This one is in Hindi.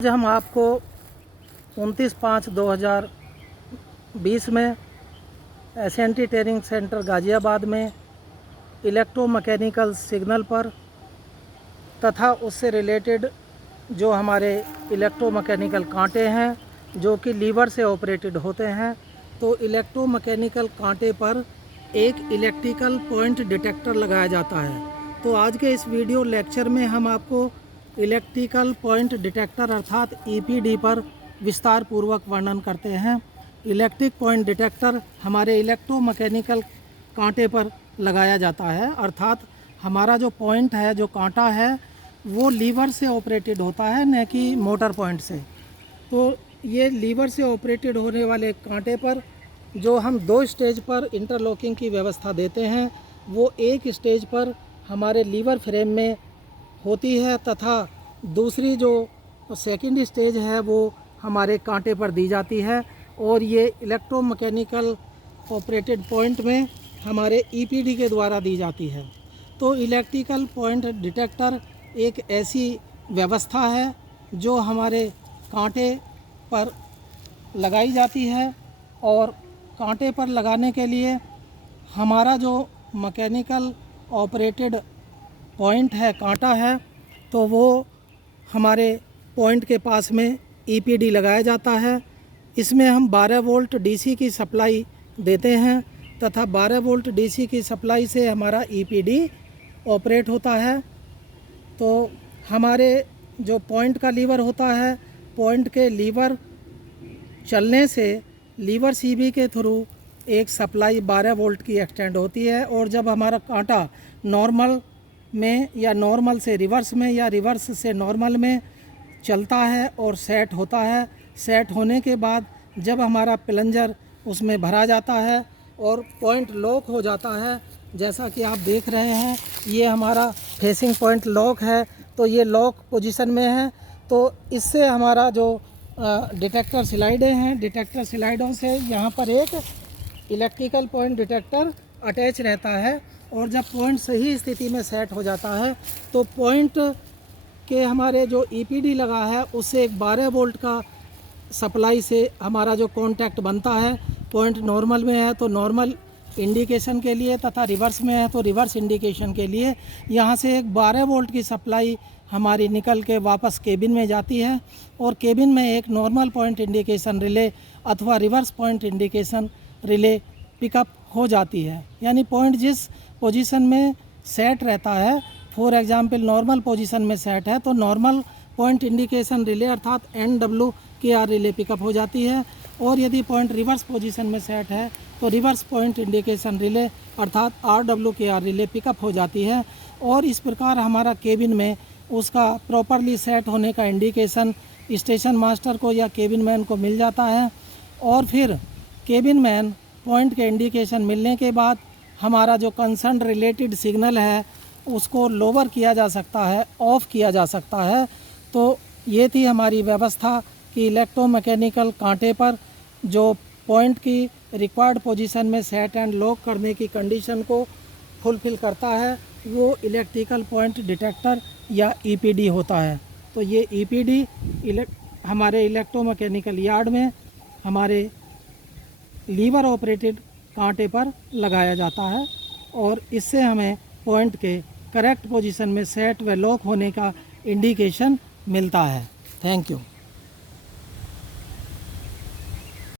आज हम आपको 29/5/2020 में एसएनटी ट्रेनिंग सेंटर गाज़ियाबाद में इलेक्ट्रोमैकेनिकल सिग्नल पर तथा उससे रिलेटेड जो हमारे इलेक्ट्रोमैकेनिकल कांटे हैं जो कि लीवर से ऑपरेटेड होते हैं, तो इलेक्ट्रोमैकेनिकल कांटे पर एक इलेक्ट्रिकल पॉइंट डिटेक्टर लगाया जाता है। तो आज के इस वीडियो लेक्चर में हम आपको इलेक्ट्रिकल पॉइंट डिटेक्टर अर्थात ईपीडी पर विस्तार पूर्वक वर्णन करते हैं। इलेक्ट्रिक पॉइंट डिटेक्टर हमारे इलेक्ट्रोमैकेनिकल कांटे पर लगाया जाता है, अर्थात हमारा जो पॉइंट है, जो कांटा है, वो लीवर से ऑपरेटेड होता है, न कि मोटर पॉइंट से। तो ये लीवर से ऑपरेटेड होने वाले कांटे पर जो हम 2 स्टेज पर इंटरलॉकिंग की व्यवस्था देते हैं, वो एक स्टेज पर हमारे लीवर फ्रेम में होती है तथा दूसरी जो सेकंड स्टेज है वो हमारे कांटे पर दी जाती है, और ये इलेक्ट्रोमैकेनिकल ऑपरेटेड पॉइंट में हमारे ईपीडी के द्वारा दी जाती है। तो इलेक्ट्रिकल पॉइंट डिटेक्टर एक ऐसी व्यवस्था है जो हमारे कांटे पर लगाई जाती है, और कांटे पर लगाने के लिए हमारा जो मैकेनिकल ऑपरेटेड पॉइंट है, कांटा है, तो वो हमारे पॉइंट के पास में ईपीडी लगाया जाता है। इसमें हम 12 वोल्ट डीसी की सप्लाई देते हैं तथा 12 वोल्ट डीसी की सप्लाई से हमारा ईपीडी ऑपरेट होता है। तो हमारे जो पॉइंट का लीवर होता है, पॉइंट के लीवर चलने से लीवर सीबी के थ्रू एक सप्लाई 12 वोल्ट की एक्सटेंड होती है, और जब हमारा कांटा नॉर्मल में या नॉर्मल से रिवर्स में या रिवर्स से नॉर्मल में चलता है और सेट होता है, सेट होने के बाद जब हमारा प्लंजर उसमें भरा जाता है और पॉइंट लॉक हो जाता है, जैसा कि आप देख रहे हैं, ये हमारा फेसिंग पॉइंट लॉक है, तो ये लॉक पोजीशन में है। तो इससे हमारा जो डिटेक्टर स्लाइडें हैं, डिटेक्टर स्लाइडों से यहाँ पर एक इलेक्ट्रिकल पॉइंट डिटेक्टर अटैच रहता है, और जब पॉइंट सही स्थिति में सेट हो जाता है तो पॉइंट के हमारे जो ईपीडी लगा है उससे एक 12 वोल्ट का सप्लाई से हमारा जो कांटेक्ट बनता है, पॉइंट नॉर्मल में है तो नॉर्मल इंडिकेशन के लिए तथा रिवर्स में है तो रिवर्स इंडिकेशन के लिए यहाँ से एक 12 वोल्ट की सप्लाई हमारी निकल के वापस केबिन में जाती है, और केबिन में एक नॉर्मल पॉइंट इंडिकेशन रिले अथवा reverse point indication relay pickup हो जाती है। यानी पॉइंट जिस पोजीशन में सेट रहता है, फॉर एग्जांपल नॉर्मल पोजीशन में सेट है तो नॉर्मल पॉइंट इंडिकेशन रिले अर्थात NWKR रिले पिकअप हो जाती है, और यदि पॉइंट रिवर्स पोजीशन में सेट है तो रिवर्स पॉइंट इंडिकेशन रिले अर्थात RWKR रिले पिकअप हो जाती है। और इस प्रकार हमारा केबिन में उसका प्रॉपरली सेट होने का इंडिकेशन स्टेशन मास्टर को या केबिन मैन को मिल जाता है, और फिर केबिन मैन पॉइंट के इंडिकेशन मिलने के बाद हमारा जो कंसर्न रिलेटेड सिग्नल है उसको लोअर किया जा सकता है, ऑफ किया जा सकता है। तो ये थी हमारी व्यवस्था कि इलेक्ट्रोमैकेनिकल कांटे पर जो पॉइंट की रिक्वायर्ड पोजीशन में सेट एंड लॉक करने की कंडीशन को फुलफिल करता है, वो इलेक्ट्रिकल पॉइंट डिटेक्टर या ईपीडी होता है। तो ये ईपीडी हमारे इलेक्ट्रोमैकेनिकल यार्ड में हमारे लीवर ऑपरेटेड कांटे पर लगाया जाता है, और इससे हमें पॉइंट के करेक्ट पोजीशन में सेट व लॉक होने का इंडिकेशन मिलता है। Thank you.